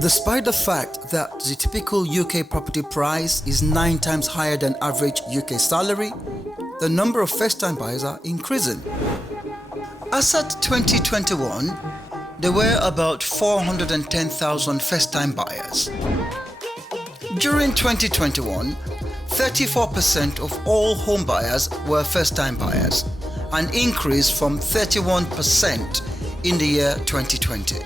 Despite the fact that the typical UK property price is 9 times higher than average UK salary, the number of first-time buyers are increasing. As at 2021, there were about 410,000 first-time buyers. During 2021, 34% of all home buyers were first-time buyers, an increase from 31% in the year 2020.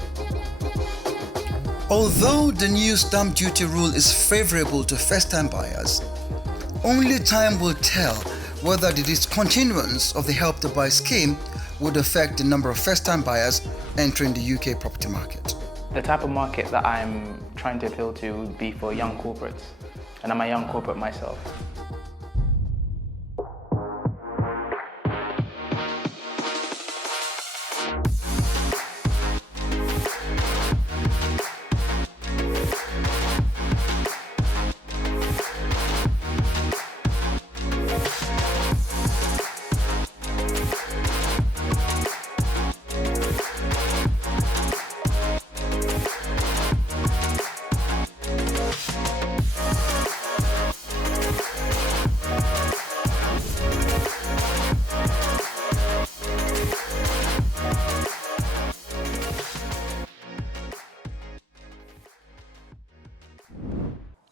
Although the new stamp duty rule is favorable to first-time buyers, only time will tell whether the discontinuance of the Help to Buy scheme would affect the number of first-time buyers entering the UK property market. The type of market that I'm trying to appeal to would be for young corporates, and I'm a young corporate myself.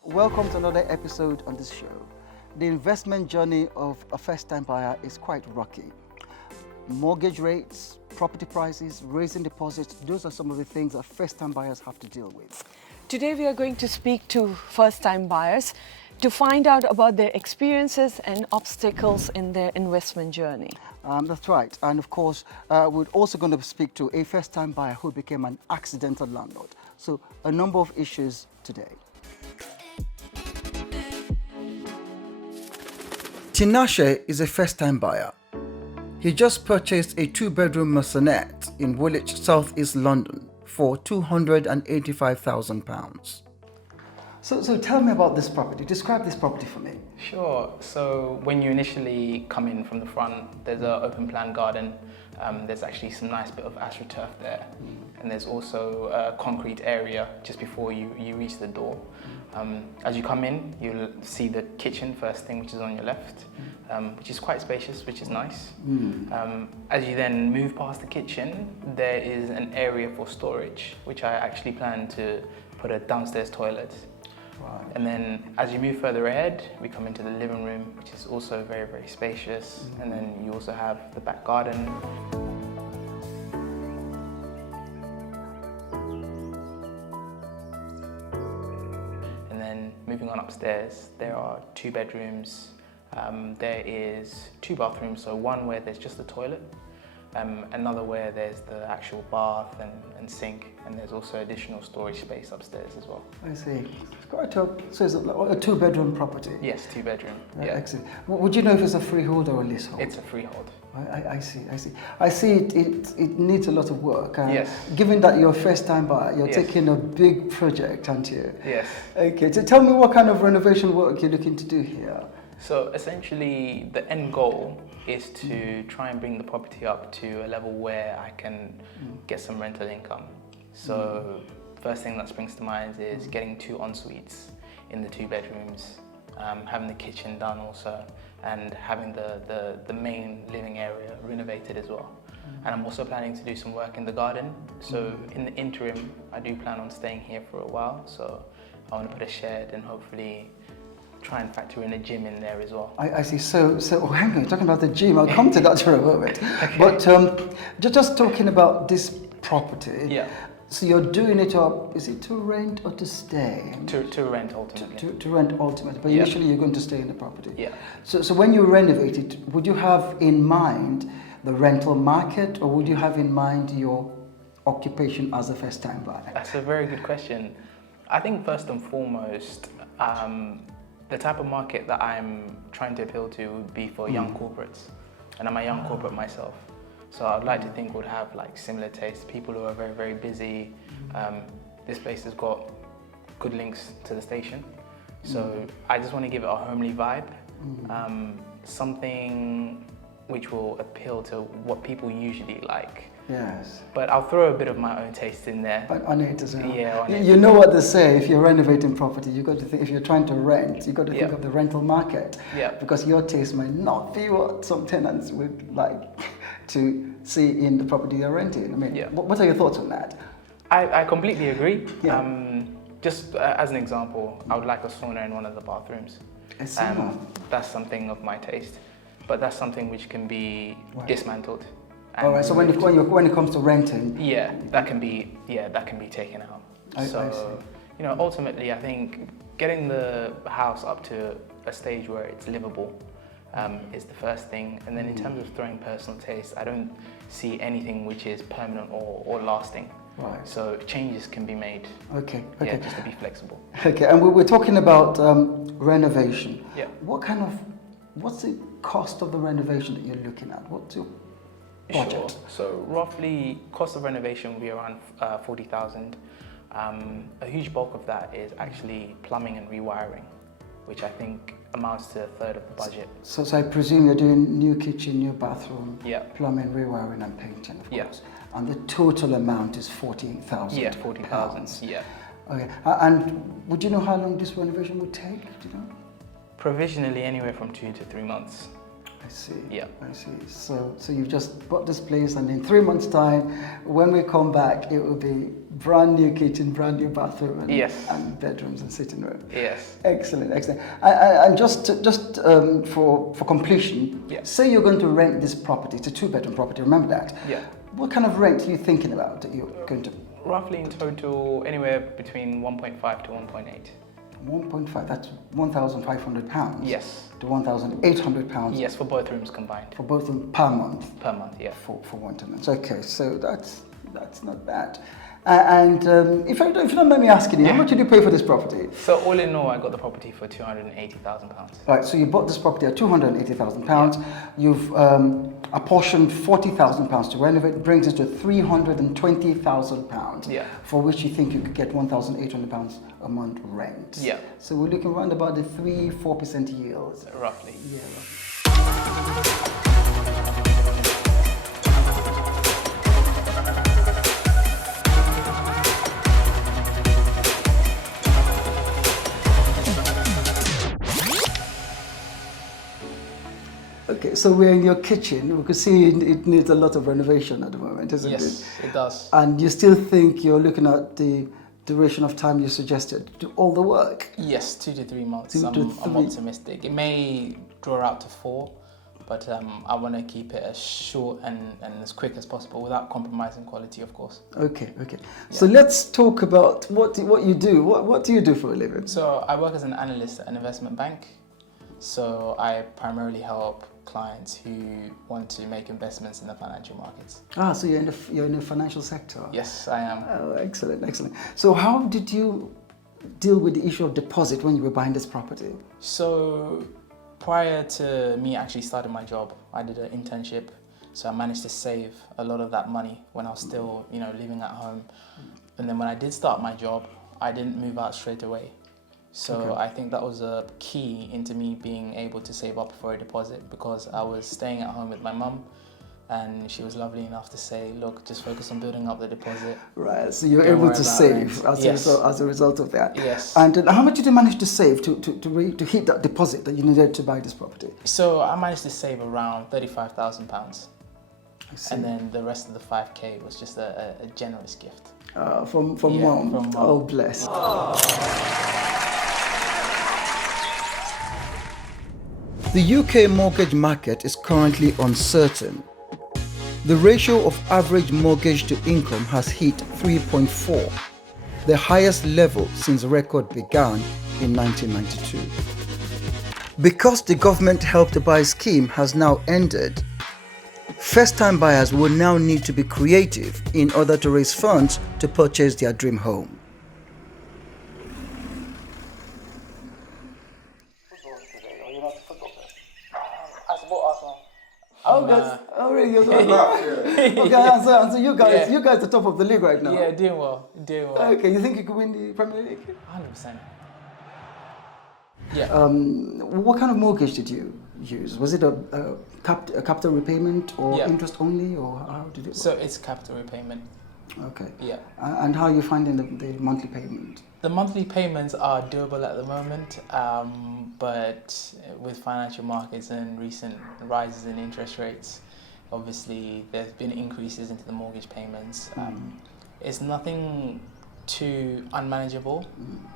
Welcome to another episode on this show. The investment journey of a first-time buyer is quite rocky. Mortgage rates, property prices, raising deposits, those are some of the things that first-time buyers have to deal with. Today we are going to speak to first-time buyers to find out about their experiences and obstacles in their investment journey. That's right. And of course, we're also going to speak to a first-time buyer who became an accidental landlord. So a number of issues today. Tinashe is a first-time buyer. He just purchased a 2-bedroom maisonette in Woolwich, South East London for £285,000. So tell me about this property. Describe this property for me. Sure. So when you initially come in from the front, there's an open plan garden. There's actually some nice bit of astroturf there. And there's also a concrete area just before you reach the door. As you come in, you'll see the kitchen first thing, which is on your left, which is quite spacious, which is nice. As you then move past the kitchen, there is an area for storage, which I actually plan to put a downstairs toilet. Right. And then as you move further ahead, we come into the living room, which is also very, very spacious. And then you also have the back garden. And then moving on upstairs, there are 2 bedrooms. There is 2 bathrooms, so one where there's just the toilet, another where there's the actual bath and sink, and there's also additional storage space upstairs as well. I see. So it's a 2-bedroom property? Yes, 2-bedroom. Yeah. Excellent. Would you know if it's a freehold or a leasehold? It's a freehold. I see. I see it needs a lot of work. Yes. Given that you're a first-time buyer, you're Yes. taking a big project, aren't you? Yes. Okay, so tell me what kind of renovation work you're looking to do here. So essentially, the end goal is to try and bring the property up to a level where I can get some rental income. So first thing that springs to mind is getting 2 en-suites in the 2 bedrooms, having the kitchen done also, and having the main living area renovated as well. And I'm also planning to do some work in the garden. So in the interim, I do plan on staying here for a while. So I want to put a shed and hopefully try and factor in a gym in there as well. I see. So hang on, talking about the gym, I'll come to that for a moment. Okay. But just talking about this property. Yeah. So you're doing it up, is it to rent or to stay? To rent ultimately. To rent ultimately, but Yeah. initially you're going to stay in the property. Yeah. So when you renovate it, would you have in mind the rental market, or would you have in mind your occupation as a first-time buyer? That's a very good question. I think first and foremost, the type of market that I'm trying to appeal to would be for young corporates, and I'm a young corporate myself. So I'd like to think we'd have like similar tastes, people who are very, very busy. This place has got good links to the station. So I just want to give it a homely vibe, something which will appeal to what people usually like. Yes. But I'll throw a bit of my own taste in there. On it as well. Yeah, on it. You know what they say, if you're renovating property, you got to think, if you're trying to rent, you got to think Yeah. of the rental market. Yeah. Because your taste might not be what some tenants would like to see in the property you're renting. I mean, Yeah. what are your thoughts on that? I completely agree. Yeah. Just as an example, I would like a sauna in one of the bathrooms. A sauna? That's something of my taste, but that's something which can be dismantled. and All right, so when it comes to renting, yeah, that can be taken out. I see. You know, ultimately, I think getting the house up to a stage where it's livable is the first thing, and then in terms of throwing personal taste, I don't see anything which is permanent or lasting. Right. So changes can be made. Okay. Yeah, just to be flexible. Okay, and we're talking about renovation. Yeah. What's the cost of the renovation that you're looking at? What's your budget? Sure. So roughly, cost of renovation will be around 40,000. A huge bulk of that is actually plumbing and rewiring, which I think amounts to a third of the budget. So I presume you're doing new kitchen, new bathroom, Yeah. plumbing, rewiring, and painting, of Yeah. course. And the total amount is 40,000. Yeah, 40,000. Yeah. Okay. And would you know how long this renovation would take? Do you know? Provisionally, anywhere from 2 to 3 months. I see. Yeah. I see. So you've just bought this place, and in 3 months' time, when we come back, it will be brand new kitchen, brand new bathroom, and, Yes. and bedrooms and sitting room. Yes. Excellent, excellent. And just for completion, Yeah. say you're going to rent this property. It's a 2-bedroom property. Remember that. Yeah. What kind of rent are you thinking about that you're going to? Roughly in total, anywhere between 1.5 to 1.8. 1.5. That's £1,500. Yes. To £1,800. Yes, for both rooms combined. For both of them per month. Per month, yeah. For one tenant. Okay, so that's not bad. And if you don't mind me asking you, how much did you pay for this property? So all in all, I got the property for £280,000. Right, so you bought this property at £280,000. You've apportioned £40,000 to renovate, brings it to £320,000. Yeah. For which you think you could get £1,800 a month rent. Yeah. So we're looking around about the 3-4% yield. Roughly. Yeah. Okay, so we're in your kitchen. We can see it needs a lot of renovation at the moment, isn't it? Yes, it does. And you still think you're looking at the duration of time you suggested to do all the work? Yes, 2 to 3 months. 2 to I'm 3. optimistic. It may draw out to 4, but I want to keep it as short and as quick as possible without compromising quality, of course. Okay. So let's talk about what you do. What do you do for a living? So I work as an analyst at an investment bank. So I primarily help clients who want to make investments in the financial markets. Ah, so you're in the financial sector. Yes, I am. Oh, excellent. So how did you deal with the issue of deposit when you were buying this property? So prior to me actually starting my job, I did an internship. So I managed to save a lot of that money when I was still, living at home. And then when I did start my job, I didn't move out straight away. So I think that was a key into me being able to save up for a deposit, because I was staying at home with my mum, and she was lovely enough to say, look, just focus on building up the deposit. Right, so you're Don't able worry to about save rent. as a result of that. Yes. And how much did you manage to save to hit that deposit that you needed to buy this property? So I managed to save around £35,000. I see. And then the rest of the 5K was just a generous gift. From Yeah, mom. from mum. Oh, bless. The UK mortgage market is currently uncertain. The ratio of average mortgage to income has hit 3.4, the highest level since the record began in 1992. Because the government Help to Buy scheme has now ended, first-time buyers will now need to be creative in order to raise funds to purchase their dream home. I support Arsenal. Really? Okay, so you guys are top of the league right now. Yeah, doing well. Okay, you think you could win the Premier League? 100%. Yeah. What kind of mortgage did you use? Was it a capital repayment or Yeah. interest only, or how did it work? So it's capital repayment. Okay. Yeah. And how are you finding the monthly payment? The monthly payments are doable at the moment, but with financial markets and recent rises in interest rates, obviously there's been increases into the mortgage payments. It's nothing too unmanageable,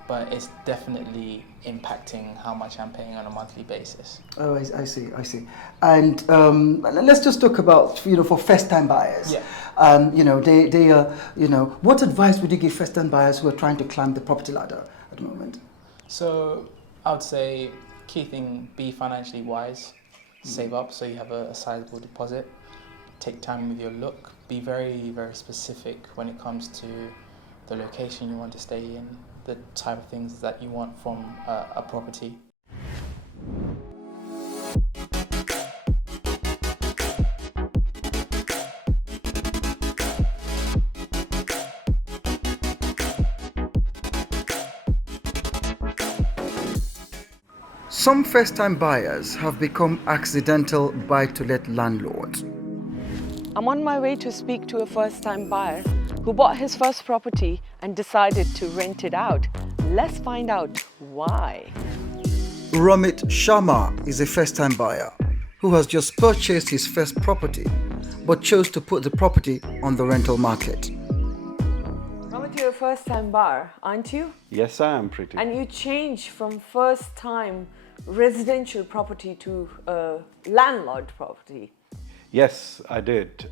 but it's definitely impacting how much I'm paying on a monthly basis. Oh, I see. And let's just talk about, for first-time buyers. Yeah. They what advice would you give first-time buyers who are trying to climb the property ladder at the moment? So I would say key thing, be financially wise, save up so you have a sizable deposit, take time with your look, be very, very specific when it comes to the location you want to stay in, the type of things that you want from a property. Some first-time buyers have become accidental buy-to-let landlords. I'm on my way to speak to a first-time buyer who bought his first property and decided to rent it out. Let's find out why. Ramit Sharma is a first-time buyer who has just purchased his first property but chose to put the property on the rental market. Ramit, you're a first-time buyer, aren't you? Yes, I am pretty. And you changed from first-time residential property to landlord property. Yes, I did.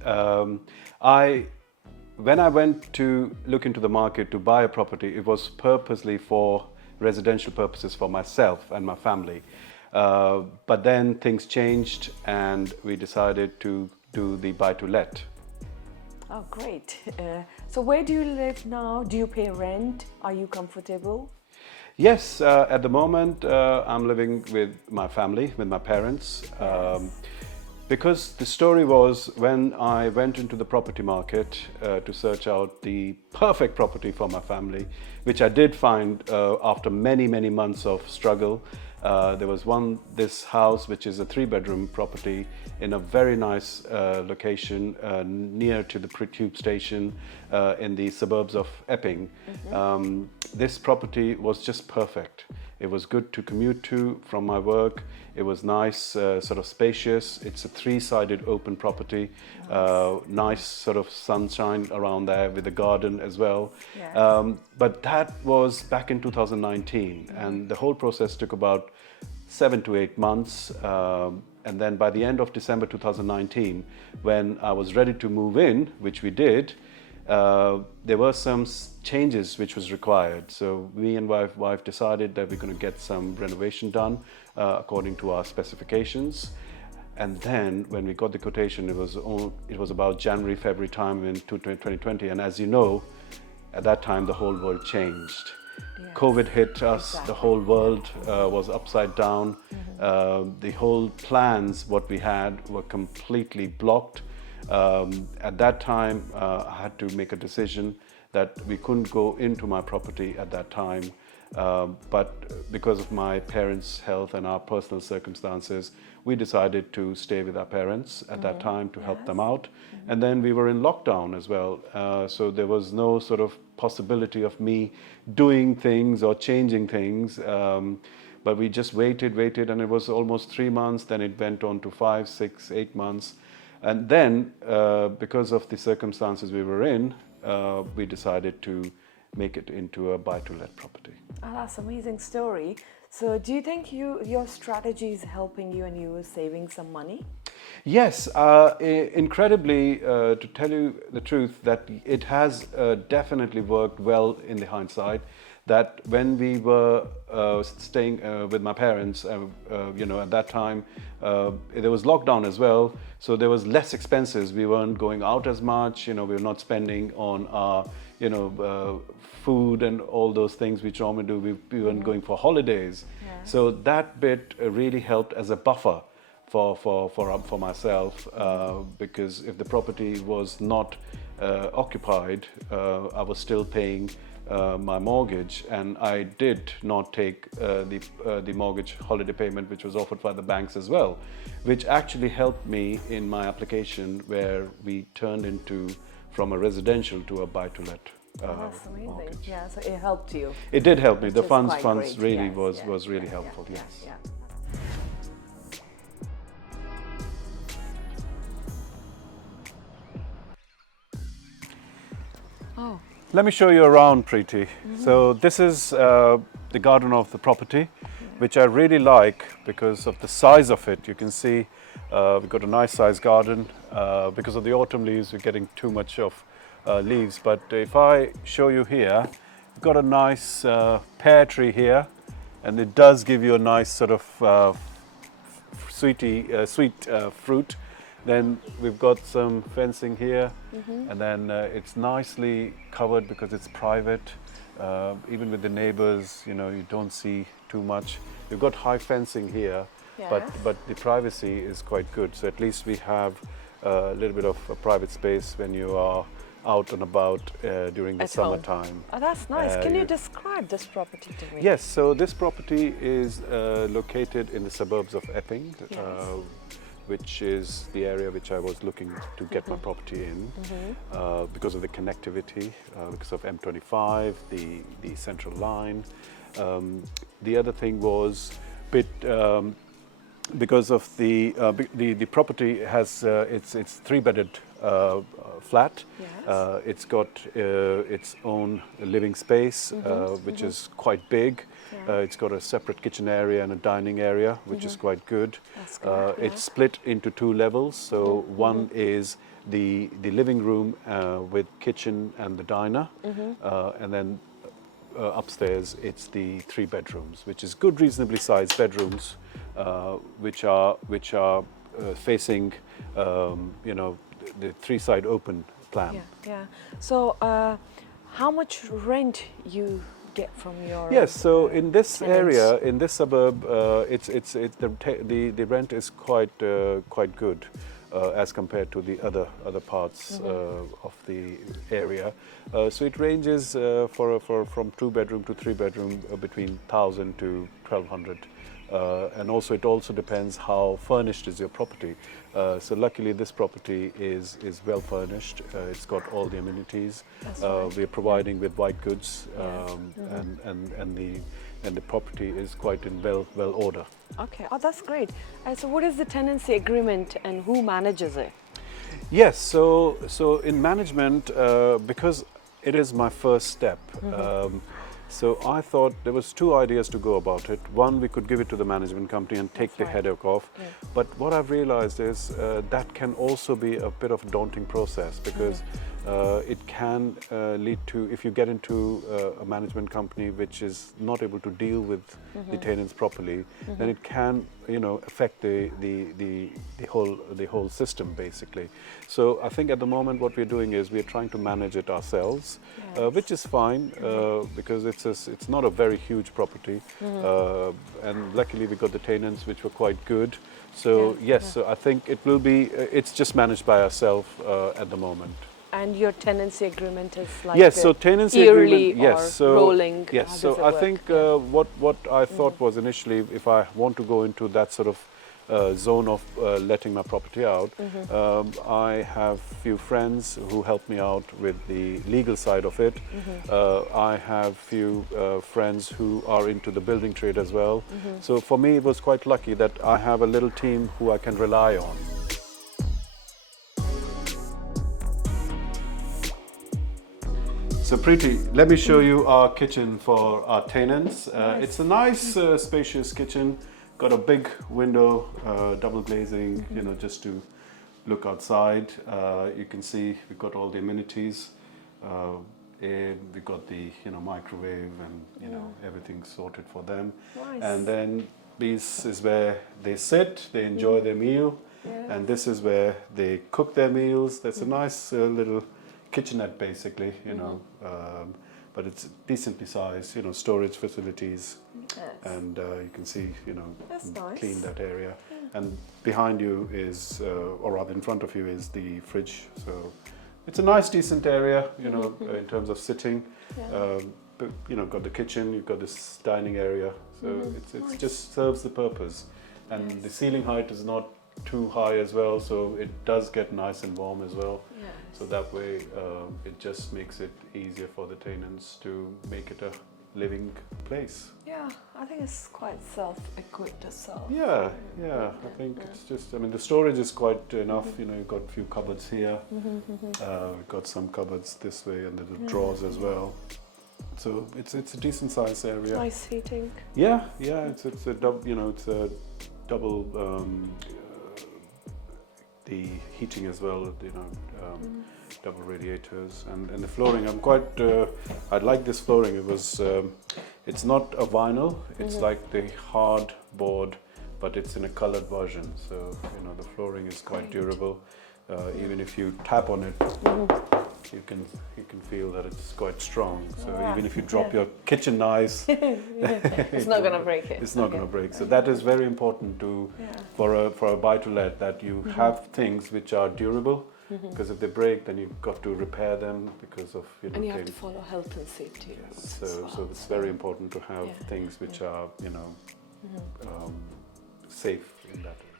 When I went to look into the market to buy a property, it was purposely for residential purposes for myself and my family. But then things changed and we decided to do the buy-to-let. Oh, great. So where do you live now? Do you pay rent? Are you comfortable? Yes, at the moment I'm living with my family, with my parents. Because the story was when I went into the property market to search out the perfect property for my family, which I did find after many, many months of struggle. There was this house, which is a 3-bedroom property in a very nice location near to the tube station in the suburbs of Epping. This property was just perfect. It was good to commute to from my work. It was nice, sort of spacious. It's a 3-sided open property. Nice sort of sunshine around there with a garden as well. Yes. But that was back in 2019, and the whole process took about 7 to 8 months. And then by the end of December 2019, when I was ready to move in, which we did, there were some changes which was required. So me and wife decided that we're going to get some renovation done according to our specifications. And then when we got the quotation, it was about January, February time in 2020. And as you know, at that time, the whole world changed. Yes. COVID hit us, Exactly. the whole world was upside down. The whole plans, what we had, were completely blocked. At that time, I had to make a decision that we couldn't go into my property at that time. But because of my parents' health and our personal circumstances, we decided to stay with our parents at that time to help them out. And then we were in lockdown as well. So there was no sort of possibility of me doing things or changing things. But we just waited, and it was almost 3 months. Then it went on to 5, 6, 8 months. And then, because of the circumstances we were in, we decided to make it into a buy-to-let property. Oh, that's an amazing story. So do you think your strategy is helping you and you are saving some money? Yes, incredibly, to tell you the truth, that it has definitely worked well in the hindsight. That when we were staying with my parents, at that time, there was lockdown as well, so there was less expenses. We weren't going out as much, we were not spending on our, food and all those things which normally do. We weren't going for holidays. Yes. So that bit really helped as a buffer for myself, because if the property was not occupied, I was still paying my mortgage, and I did not take the mortgage holiday payment which was offered by the banks as well, which actually helped me in my application where we turned into from a residential to a buy-to-let. That's amazing. Mortgage. Yeah, so it helped you. It did help me. Which The is funds quite great. really Yes, was really yeah, helpful. yeah, Yes. yeah. Oh, Let me show you around, Preeti. So this is the garden of the property, which I really like because of the size of it. You can see we've got a nice sized garden. Because of the autumn leaves, we're getting too much of leaves. But if I show you here, we've got a nice pear tree here, and it does give you a nice sort of sweet fruit. Then we've got some fencing here, and then it's nicely covered because it's private. Even with the neighbors, you know, you don't see too much. We've got high fencing here, Yes. but the privacy is quite good. So at least we have a little bit of a private space when you are out and about during the At home. summertime. oh, that's nice. Can you you- describe this property to me? Yes, so this property is located in the suburbs of Epping, Yes. which is the area which I was looking to get my property in because of the connectivity, because of M25, the central line. The other thing was because of the property has it's three-bedded flat. Yes. It's got its own living space, which is quite big. Yeah. It's got a separate kitchen area and a dining area, which is quite good. That's good, yeah. It's split into two levels. So one is the living room with kitchen and the diner, and then upstairs it's the three bedrooms, which is good, reasonably sized bedrooms, which are facing, you know, the three-side open plan. Yeah, yeah. So, how much rent you get from your? Yes, so in this tenants? area, in this suburb, the rent is quite good as compared to the other parts of the area. So it ranges from two-bedroom to three-bedroom between 1,000 to 1,200. And also it also depends how furnished is your property. So luckily this property is well furnished. It's got all the amenities. We're providing with white goods, and the property is quite in well order. Okay. Oh, that's great. So, what is the tenancy agreement and who manages it? Yes, so in management, because it is my first step, so I thought there was two ideas to go about it. One, we could give it to the management company and take the headache off. Yeah. But what I've realized is that can also be a bit of a daunting process because it can lead to, if you get into a management company which is not able to deal with the tenants properly, then it can, you know, affect the whole system basically. So I think at the moment what we're doing is we're trying to manage it ourselves, which is fine because it's not a very huge property, and luckily we got the tenants which were quite good. So so I think it will be. It's just managed by ourselves at the moment. And your tenancy agreement is like Yes, so tenancy yearly agreement, yes, or so rolling. yes, How so does it I work? think what I thought was initially, if I want to go into that sort of zone of letting my property out, I have few friends who help me out with the legal side of it. I have few friends who are into the building trade as well. So for me, it was quite lucky that I have a little team who I can rely on. So Preeti, let me show you our kitchen for our tenants. It's a nice, spacious kitchen. Got a big window, double glazing, you know, just to look outside. You can see we've got all the amenities. We've got the, you know, microwave and, you know, everything sorted for them. Nice. And then this is where they sit, they enjoy their meal. And this is where they cook their meals. That's a nice little kitchenette basically, you know, but it's decently sized, you know, storage facilities, and you can see, you know, That's nice. clean that area. And behind you is, or rather in front of you is the fridge, so It's a nice, decent area, you know, in terms of sitting. Yeah. But, you know, got the kitchen, you've got this dining area, so it's Nice. just serves the purpose. And the ceiling height is not too high as well, so it does get nice and warm as well. Yes. So that way, it just makes it easier for the tenants to make it a living place. Yeah, I think it's quite self-equipped as well. Yeah, I think it's just, I mean, the storage is quite enough, you know, you've got a few cupboards here, we've got some cupboards this way and the drawers as well. So it's a decent size area. Nice heating. Yeah, it's a double, you know, it's a double, the heating as well, you know, double radiators and the flooring. I'm quite, I like this flooring. It was, it's not a vinyl, it's like the hard board, but it's in a colored version. So, you know, the flooring is quite durable. Even if you tap on it, you can feel that it's quite strong. So even if you drop your kitchen knives, It's not gonna break it. it's not going to break. So that is very important to for a buy-to-let, that you have things which are durable. Because if they break, then you've got to repair them because of, you know, And you have to follow health and safety rules. so it's very important to have things which are, you know, safe in that way.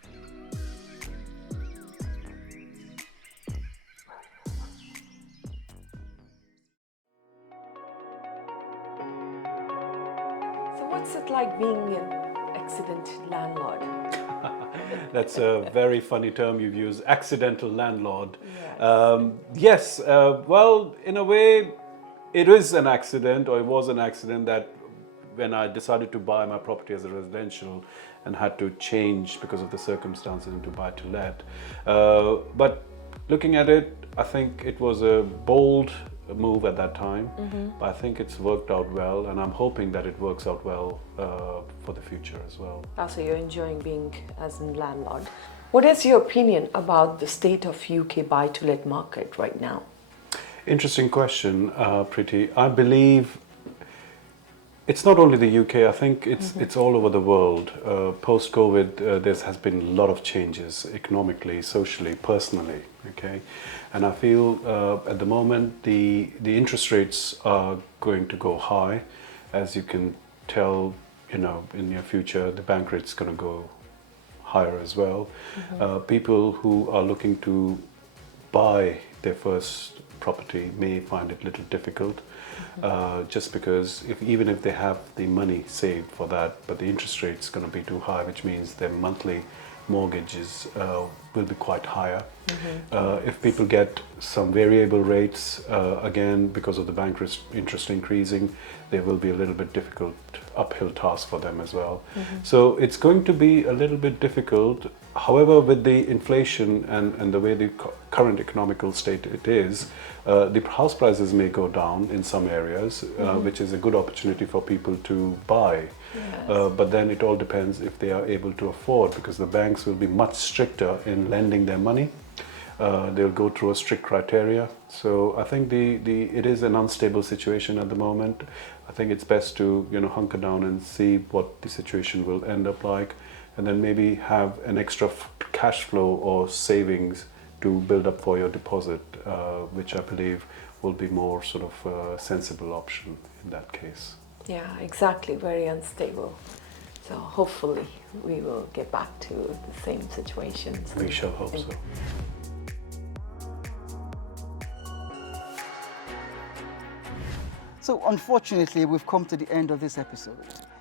So what's it like being an accident landlord? That's a very funny term you've used, accidental landlord. Yes. Yes, well, in a way, it is an accident, or it was an accident, that when I decided to buy my property as a residential and had to change because of the circumstances into buy-to-let. But looking at it, I think it was a bold move at that time, but I think it's worked out well, and I'm hoping that it works out well for the future as well. So you're enjoying being as a landlord. What is your opinion about the state of UK buy-to-let market right now? Interesting question, Preeti. I believe it's not only the UK, I think it's all over the world. Post-COVID, there has been a lot of changes economically, socially, personally, okay? And I feel at the moment the interest rates are going to go high. As you can tell, you know, in the future, the bank rate's going to go higher as well. People who are looking to buy their first property may find it a little difficult, just because even if they have the money saved for that, but the interest rate's going to be too high, which means their monthly mortgages will be quite higher. If people get some variable rates, again, because of the bank interest increasing, there will be a little bit difficult uphill task for them as well. So it's going to be a little bit difficult. However, with the inflation and the way the current economical state it is, the house prices may go down in some areas, which is a good opportunity for people to buy. Yes. But then it all depends if they are able to afford, because the banks will be much stricter in lending their money. They'll go through a strict criteria. So I think it is an unstable situation at the moment. I think it's best to, you know, hunker down and see what the situation will end up like, and then maybe have an extra cash flow or savings to build up for your deposit, which I believe will be more sort of a sensible option in that case. Yeah, exactly, very unstable. So hopefully we will get back to the same situations. We shall hope so. So unfortunately, we've come to the end of this episode.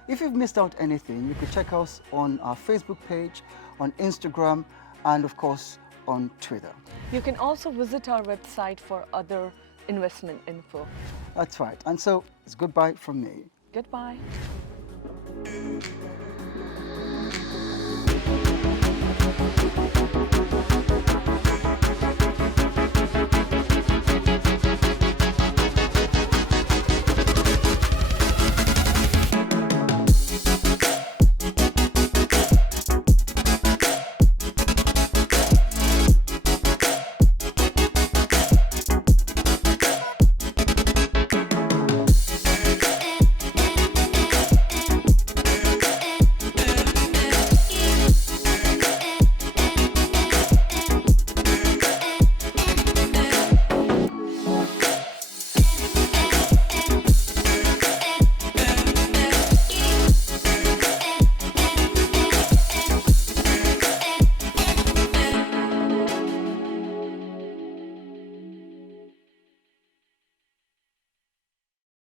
If you've missed out anything, you could check us on our Facebook page, on Instagram, and of course, on Twitter. You can also visit our website for other investment info. That's right. And so it's goodbye from me. Goodbye.